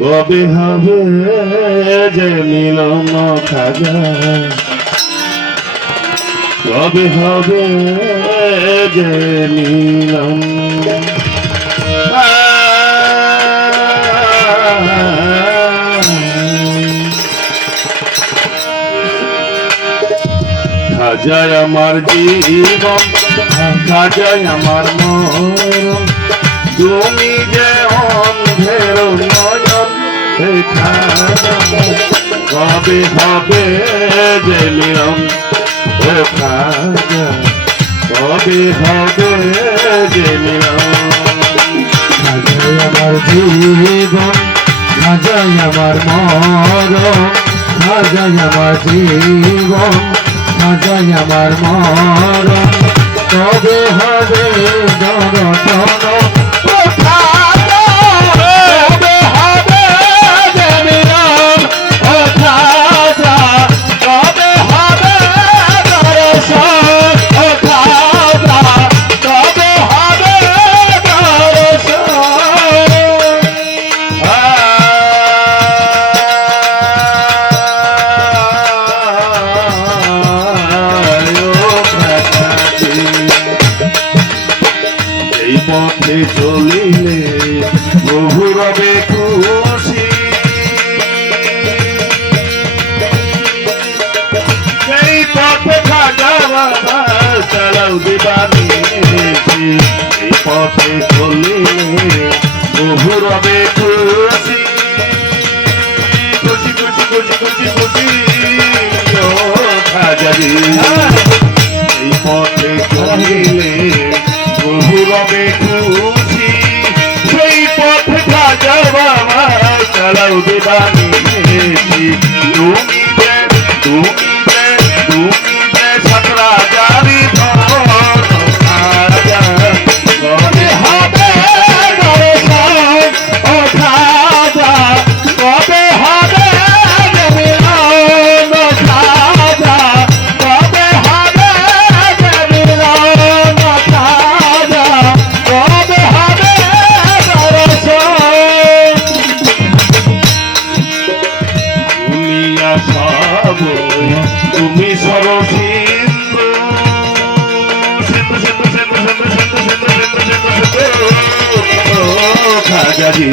কবে হবে যে মিলন খাজা, কবে হবে যে মিলন। খাজায় আমার জীবন, খাজায় আমার মরণ, তুমি যে অন্ধের নয়ন। কবে হবে যে মিলন ও খাজা, কবে হবে যে মিলন। খাজায় আমার জীবন, খাজায় আমার মরণ, খাজায় আমার জীবন, খাজায় আমার মরণ, কবে হবে দর্শন। পথে চলিলে প্রভু রবে খুশি, সেই পথে খাজা বাবা চালাও দিবানি। এই পথে চলিলে প্রভু রবে খুশি, খুশি খুশি খুশি খুশি খুশি ও খাজাজি। এই পথে চলিলে প্রভু রবে খুশি, সেই পথে খাজা বাবা চালাও দিবানি। তুমি যে তুমি যে তুমি যে সাতরা জারি ধর খাজা, কবে হবে দর্শন ও খাজা, কবে হবে মিলন ও খাজা, কবে হবে মিলন ও খাজা, কবে হবে দর্শন। দুনিয়া সবই তুমি সরসিন্ধু, সিন্ধু সিন্ধু সিন্ধু সিন্ধু সিন্ধু সিন্ধু সিন্ধু সিন্ধু সিন্ধু খাজাজি।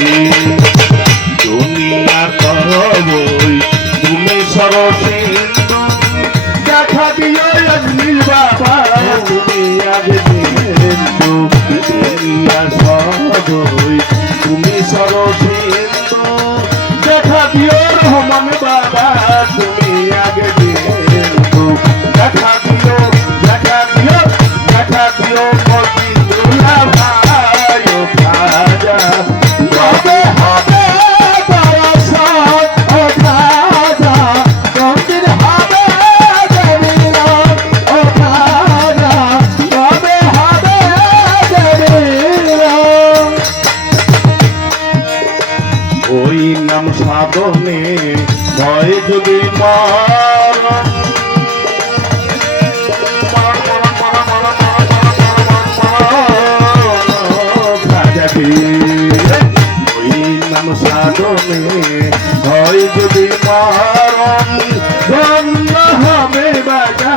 দুনিয়া সবই তুমি সরসিন্ধু, দেখা দিও অগ্নি বাবা তুমি আগে সিন্ধু। দুনিয়া সবই তুমি সরসিন্ধু, দেখা দিও রহমান বাবা তুমি আগে সিন্ধু। দেখা দিও দেখা দিও দেখা দিও মদিনা ভাই ও খাজা, কবে হবে দর্শন ও খাজা, কোনদিন হবে যে মিলন ও খাজা, কবে হবে যে মিলন। ওই নাম সাধনে ভয় যদি মরণ, খাজাকে ওই নাম সাধনে ভয় যদি মরণ, ধন্য হবে বাজা